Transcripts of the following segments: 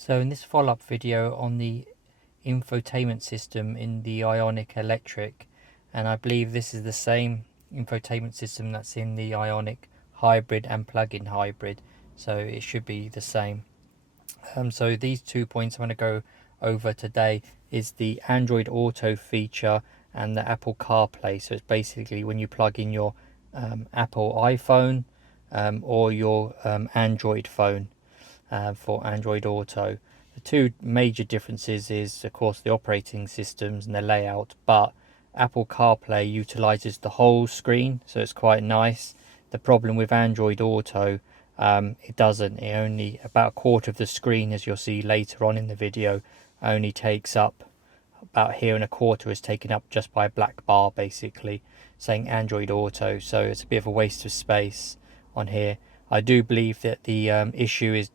So in this follow-up video on the infotainment system in the Ioniq Electric, and I believe this is the same infotainment system that's in the Ioniq Hybrid and plug-in hybrid, so it should be the same. So these 2 points I'm going to go over today is the Android Auto feature and the Apple CarPlay. So it's basically when you plug in your Apple iPhone or your Android phone for Android Auto. The two major differences is, of course, the operating systems and the layout, but Apple CarPlay utilizes the whole screen, so it's quite nice. The problem with Android Auto, it doesn't. It only, about a quarter of the screen, as you'll see later on in the video, only takes up about here, and a quarter is taken up just by a black bar, basically saying Android Auto. So it's a bit of a waste of space on here. I do believe that the issue is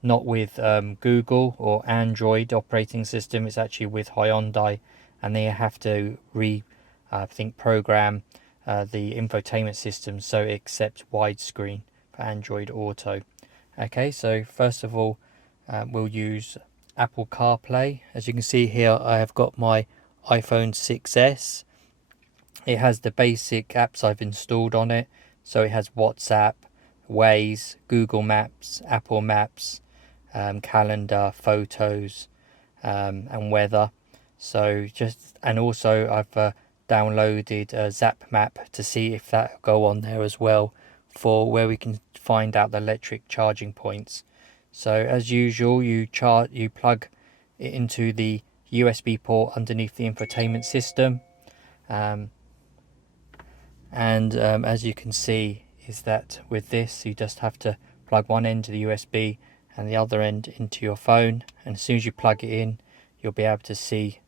not with Google or Android operating system. It's actually with Hyundai, and they have to program the infotainment system so it accepts widescreen for Android Auto. Okay, so first of all, we'll use Apple CarPlay. As you can see here, I have got my iPhone 6s. It has the basic apps I've installed on it. So it has WhatsApp, Waze, Google Maps, Apple Maps, calendar, photos, and weather. And also I've downloaded Zap Map to see if that will go on there as well, for where we can find out the electric charging points. So as usual, you plug it into the USB port underneath the infotainment system, as you can see is that with this you just have to plug one end to the USB and the other end into your phone, and as soon as you plug it in, you'll be able to see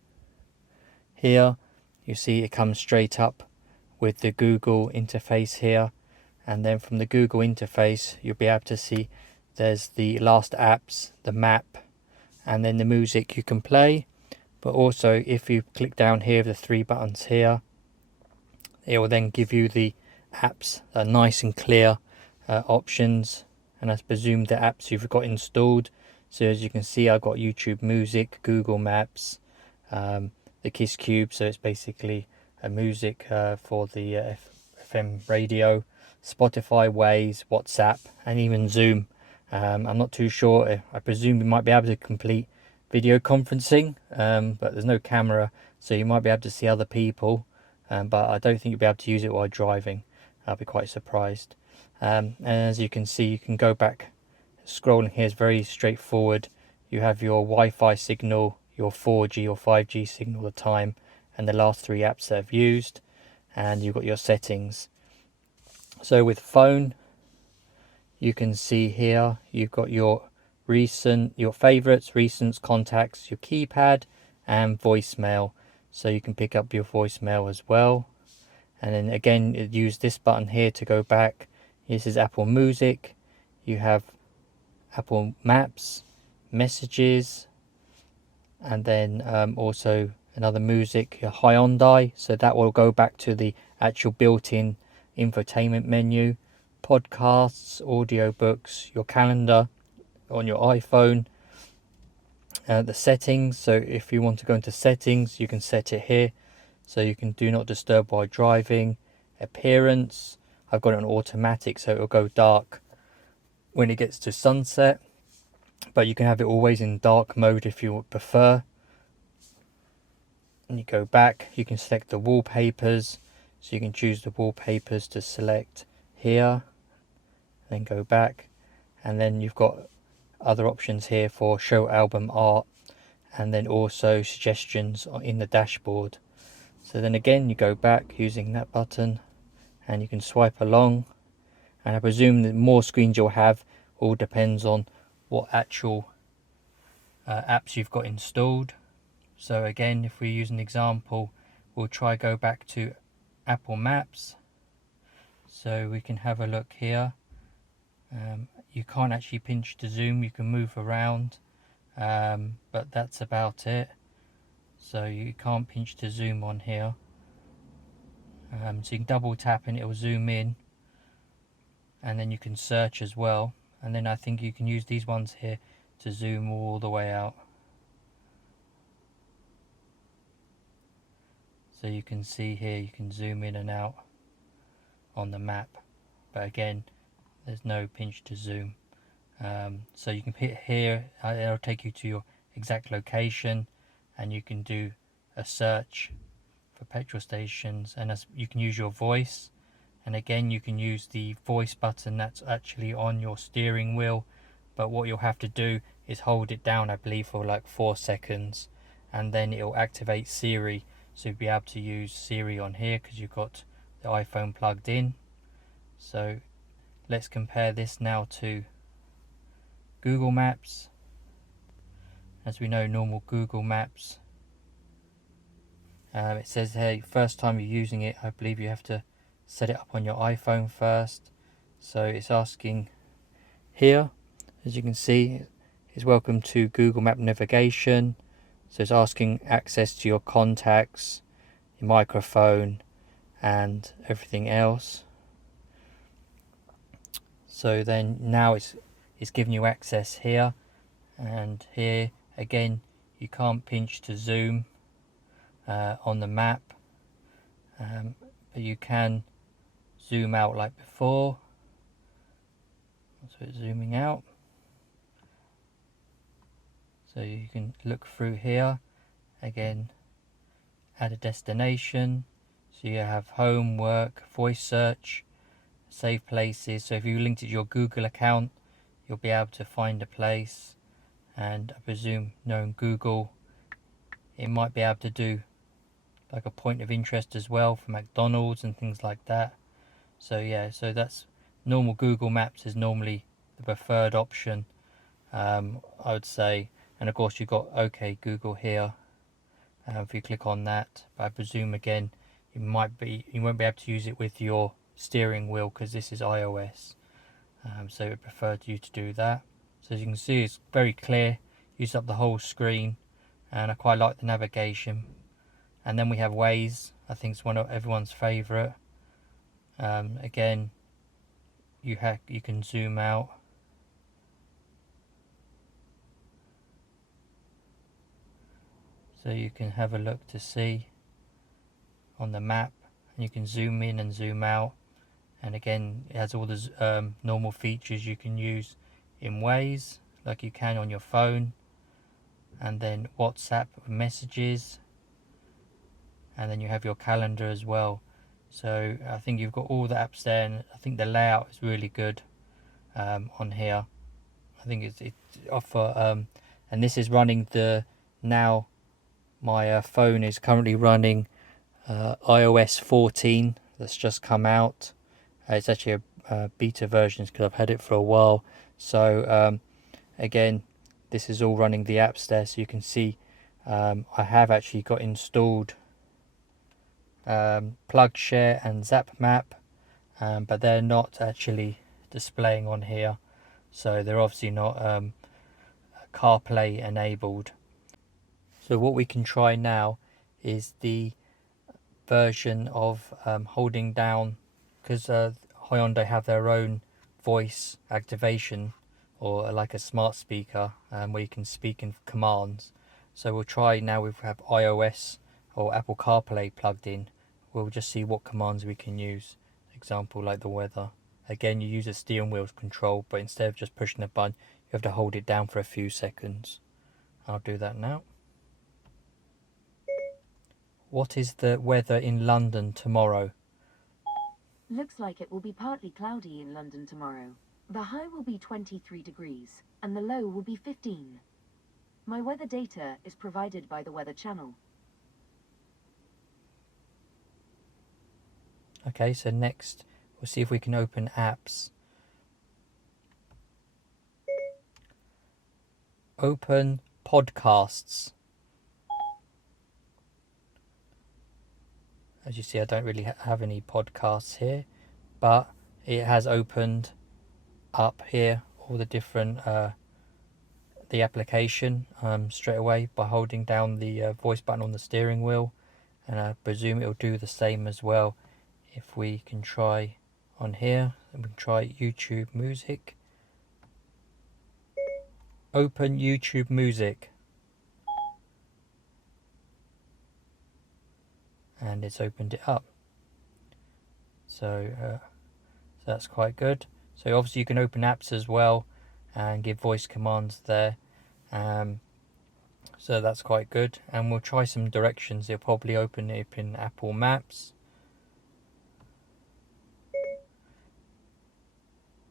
here, you see it comes straight up with the Google interface here, and then from the Google interface you'll be able to see there's the last apps, the map, and then the music you can play. But also if you click down here, the three buttons here, it will then give you the apps, nice and clear options, and I presume the apps you've got installed. So as you can see, I've got YouTube Music, Google Maps, the Kiss Cube, so it's basically a music for the FM radio, Spotify, Waze, WhatsApp, and even Zoom. I'm not too sure. I presume you might be able to complete video conferencing, but there's no camera, so you might be able to see other people, but I don't think you'll be able to use it while driving. I'll be quite surprised. And as you can see, you can go back. Scrolling here is very straightforward. You have your Wi-Fi signal, your 4G or 5G signal, the time, and the last three apps that I've used, and you've got your settings. So with phone, you can see here you've got your favorites, recents, contacts, your keypad, and voicemail. So you can pick up your voicemail as well. And then again, use this button here to go back. This is Apple Music. You have Apple Maps, Messages, and then also another music, your Hyundai. So that will go back to the actual built-in infotainment menu. Podcasts, audiobooks, your calendar on your iPhone, the settings. So if you want to go into settings, you can set it here, so you can do not disturb while driving. Appearance, I've got it on automatic, so it'll go dark when it gets to sunset, but you can have it always in dark mode if you would prefer. And you go back, you can select the wallpapers, so you can choose the wallpapers to select here, then go back, and then you've got other options here for show album art, and then also suggestions in the dashboard. So then again, you go back using that button, and you can swipe along, and I presume the more screens you'll have all depends on what actual apps you've got installed. So again, if we use an example, we'll try go back to Apple Maps, so we can have a look here. You can't actually pinch to zoom, you can move around, but that's about it. So you can't pinch to zoom on here. So you can double tap and it will zoom in, and then you can search as well. And then I think you can use these ones here to zoom all the way out. So you can see here, you can zoom in and out on the map, but again, there's no pinch to zoom. So you can hit here, it'll take you to your exact location, and you can do a search for petrol stations, and you can use your voice, and again you can use the voice button that's actually on your steering wheel, but what you'll have to do is hold it down, I believe, for like 4 seconds, and then it'll activate Siri, so you'll be able to use Siri on here because you've got the iPhone plugged in. So let's compare this now to Google Maps. As we know, normal Google Maps, it says here, first time you're using it, I believe you have to set it up on your iPhone first. So it's asking here, as you can see, it's welcome to Google Map navigation. So it's asking access to your contacts, your microphone, and everything else. So then now it's giving you access here, and here again you can't pinch to zoom on the map, but you can zoom out like before. So it's zooming out, so you can look through here. Again, add a destination, so you have home, work, voice search, save places. So if you linked it to your Google account, you'll be able to find a place, and I presume knowing Google, it might be able to do like a point of interest as well for McDonald's and things like that. So yeah, so that's normal Google Maps is normally the preferred option, I would say. And of course you've got OK Google here, if you click on that, but I presume again you won't be able to use it with your steering wheel because this is iOS, so it preferred you to do that. So as you can see, it's very clear, used up the whole screen, and I quite like the navigation. And then we have Waze, I think it's one of everyone's favourite. Again, you can zoom out. So you can have a look to see on the map, and you can zoom in and zoom out. And again, it has all the normal features you can use in Waze, like you can on your phone. And then WhatsApp messages, and then you have your calendar as well. So I think you've got all the apps there, and I think the layout is really good on here. I think it's offer, and this is running now my phone is currently running iOS 14 that's just come out. It's actually a beta version because I've had it for a while. So again, this is all running the apps there, so you can see I have actually got installed Plug Share and Zap Map, but they're not actually displaying on here, so they're obviously not CarPlay enabled. So what we can try now is the version of holding down, because Hyundai have their own voice activation, or like a smart speaker where you can speak in commands. So we'll try now, we have iOS or Apple CarPlay plugged in. We'll just see what commands we can use. Example, like the weather. Again, you use a steering wheel control, but instead of just pushing a button, you have to hold it down for a few seconds. I'll do that now. What is the weather in London tomorrow? Looks like it will be partly cloudy in London tomorrow. The high will be 23 degrees and the low will be 15. My weather data is provided by the Weather Channel. Okay, so next we'll see if we can open apps. Open podcasts. As you see, I don't really have any podcasts here, but it has opened up here all the different the application straight away by holding down the voice button on the steering wheel, and I presume it'll do the same as well if we can try on here. And we can try YouTube Music. open YouTube Music. And it's opened it up. So that's quite good. So obviously you can open apps as well and give voice commands there. So that's quite good. And we'll try some directions. It'll probably open it up in Apple Maps.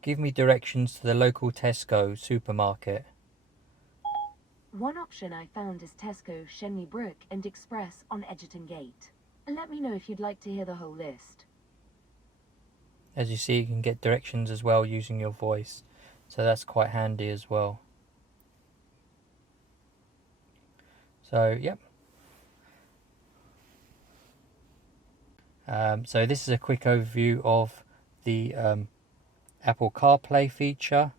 Give me directions to the local Tesco supermarket. One option I found is Tesco, Shenley Brook and Express on Edgerton Gate. Let me know if you'd like to hear the whole list. As you see, you can get directions as well using your voice. So that's quite handy as well. So, yep. So this is a quick overview of the Apple CarPlay feature.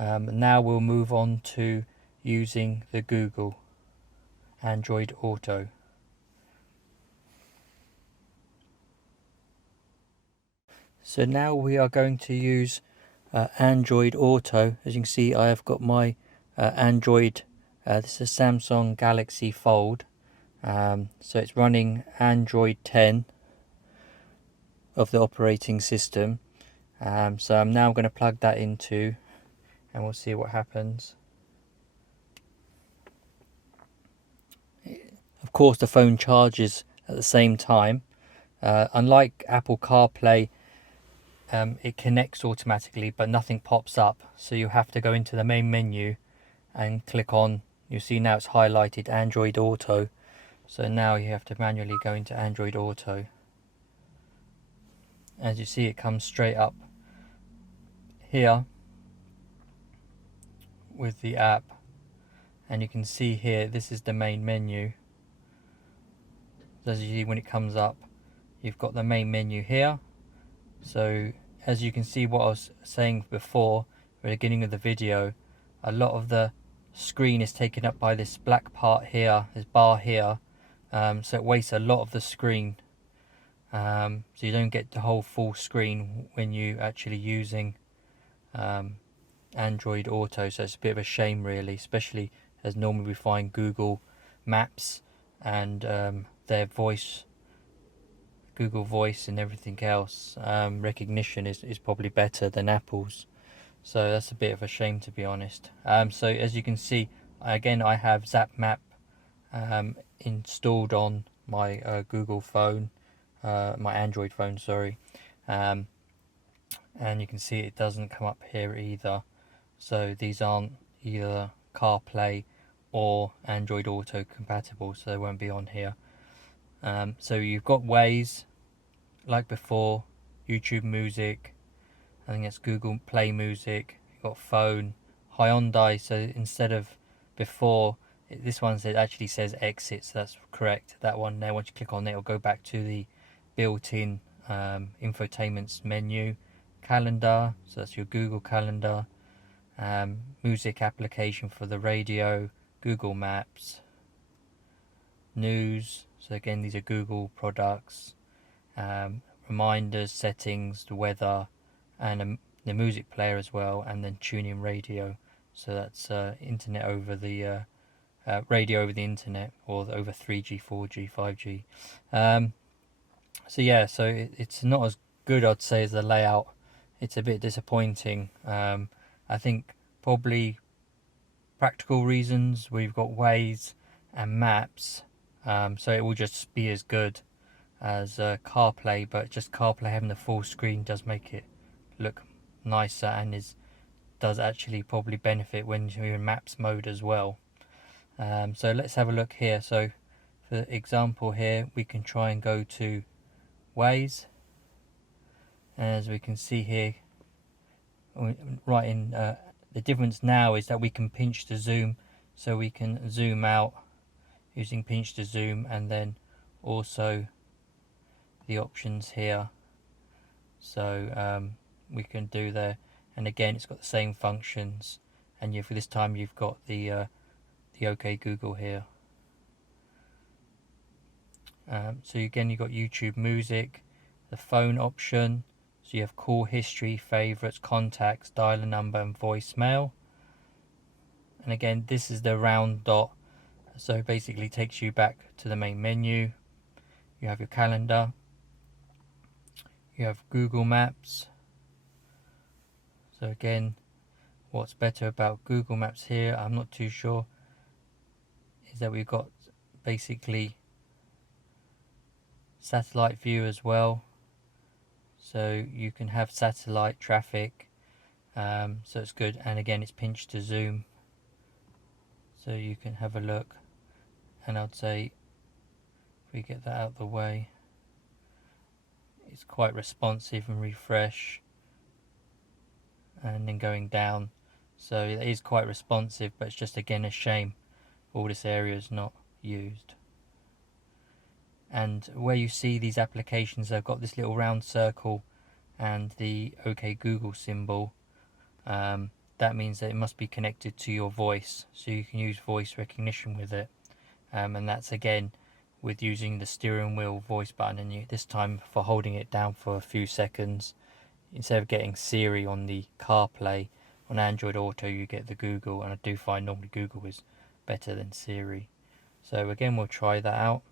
Now we'll move on to using the Google Android Auto. So now we are going to use Android Auto. As you can see, I have got my Android, this is a Samsung Galaxy Fold. So it's running Android 10 of the operating system. So I'm now going to plug that into, and we'll see what happens. Of course, the phone charges at the same time. Unlike Apple CarPlay, it connects automatically, but nothing pops up. So you have to go into the main menu and click on, you see now it's highlighted Android Auto. So now you have to manually go into Android Auto. As you see, it comes straight up here with the app, and you can see here this is the main menu. As you see, when it comes up, you've got the main menu here. So as you can see, what I was saying before at the beginning of the video, a lot of the screen is taken up by this black part here, this bar here. So it wastes a lot of the screen. So you don't get the whole full screen when you actually using Android Auto. So it's a bit of a shame really, especially as normally we find Google Maps and their voice, Google Voice and everything else, recognition is probably better than Apple's. So that's a bit of a shame, to be honest. So as you can see, again, I have Zap Map installed on my Google phone, my Android phone, sorry. And you can see it doesn't come up here either. So these aren't either CarPlay or Android Auto compatible, so they won't be on here. So you've got Waze, like before, YouTube Music, I think it's Google Play Music, you've got phone, Hyundai, so instead of before, this one actually says exit, so that's correct. That one there, once you click on it, it'll go back to the built-in infotainment menu. Calendar, so that's your Google Calendar. Music application for the radio, Google Maps. News, so again these are Google products. Reminders, settings, the weather, and the music player as well, and then tuning radio. So that's internet over the radio over the internet, or over 3G, 4G, 5G. So yeah, so it's not as good, I'd say, as the layout. It's a bit disappointing. I think probably practical reasons, we've got Waze and Maps, so it will just be as good as CarPlay, but just CarPlay having the full screen does make it look nicer, and does actually probably benefit when you're in Maps mode as well. So let's have a look here. So for example here, we can try and go to Waze, and as we can see here, right in the difference now is that we can pinch to zoom, so we can zoom out using pinch to zoom, and then also the options here, so we can do there, and again it's got the same functions, and for this time you've got the OK Google here. So again, you've got YouTube Music, the phone option, so you have call history, favorites, contacts, dialer number, and voicemail. And again, this is the round dot, so it basically takes you back to the main menu. You have your calendar, you have Google Maps. So again, what's better about Google Maps here, I'm not too sure, is that we've got basically satellite view as well, so you can have satellite traffic, so it's good. And again, it's pinch to zoom, so you can have a look. And I'd say if we get that out of the way, it's quite responsive and refresh, and then going down, so it is quite responsive, but it's just again a shame all this area is not used. And where you see these applications, they've got this little round circle and the OK Google symbol. That means that it must be connected to your voice, so you can use voice recognition with it. And that's again with using the steering wheel voice button, and this time for holding it down for a few seconds. Instead of getting Siri on the CarPlay on Android Auto, you get the Google, and I do find normally Google is better than Siri. So again, we'll try that out.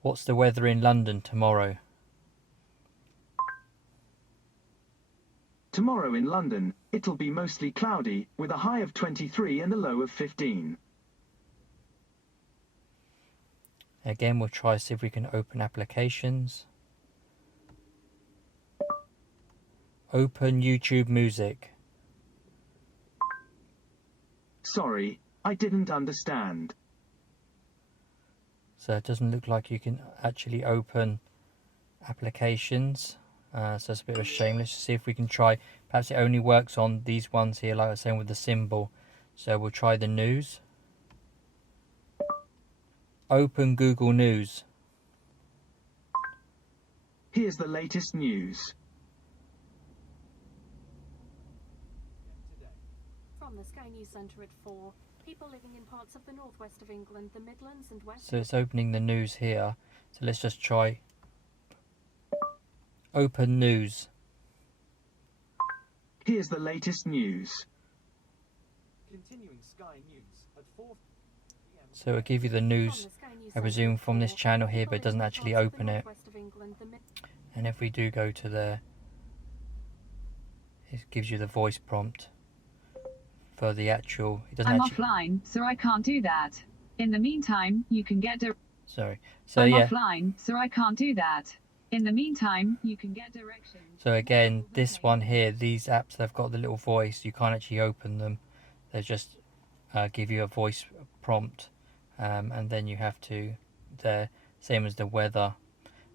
What's the weather in London tomorrow? Tomorrow in London, it'll be mostly cloudy, with a high of 23 and a low of 15. Again, we'll try see if we can open applications. Open YouTube Music. Sorry, I didn't understand. So it doesn't look like you can actually open applications. So it's a bit of a shame. Let's see if we can try. Perhaps it only works on these ones here, like I was saying, with the symbol. So we'll try the news. Open Google News. Here's the latest news. From the Sky News Centre at 4, people living in parts of the northwest of England, the Midlands and West... So it's opening the news here. So let's just try Open News. Here's the latest news. Continuing Sky News at 4 p.m. So it'll give you the news, I presume, from this channel here, but it doesn't actually open it. And if we do go to there, it gives you the voice prompt for the actual... It doesn't I'm actually... offline, so I can't do that. In the meantime, you can get... Sorry. So I'm yeah. offline, so I can't do that. In the meantime, you can get directions. So again, this one here, these apps, they've got the little voice. You can't actually open them. They just give you a voice prompt, and then you have to, the same as the weather.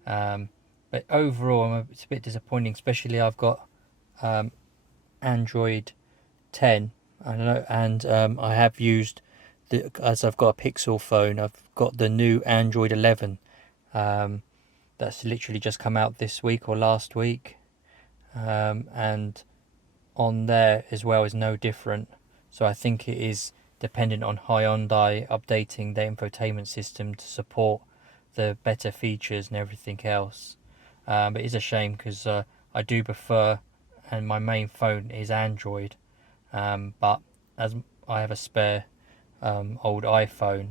But overall, it's a bit disappointing. Especially I've got Android 10. I don't know, and I have used as I've got a Pixel phone. I've got the new Android 11. That's literally just come out this week or last week, and on there as well is no different. So I think it is dependent on Hyundai updating their infotainment system to support the better features and everything else. But it is a shame because I do prefer, and my main phone is Android, but as I have a spare old iPhone,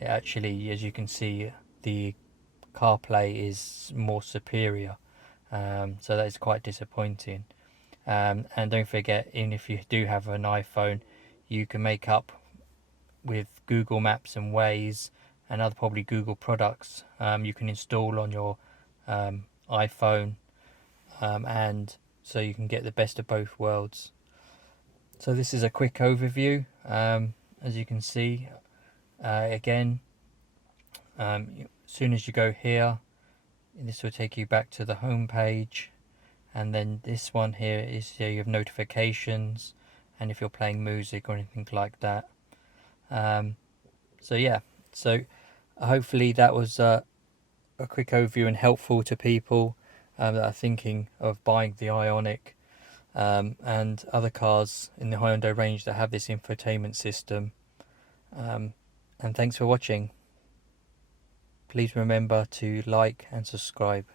it actually, as you can see, the CarPlay is more superior, so that is quite disappointing. And don't forget, even if you do have an iPhone, you can make up with Google Maps and Waze and other probably Google products you can install on your iPhone, and so you can get the best of both worlds. So this is a quick overview. As you can see, again, as soon as you go here, this will take you back to the home page, and then this one here is you have notifications, and if you're playing music or anything like that. So yeah, so hopefully that was a quick overview and helpful to people that are thinking of buying the Ioniq and other cars in the Hyundai range that have this infotainment system. And thanks for watching. Please remember to like and subscribe.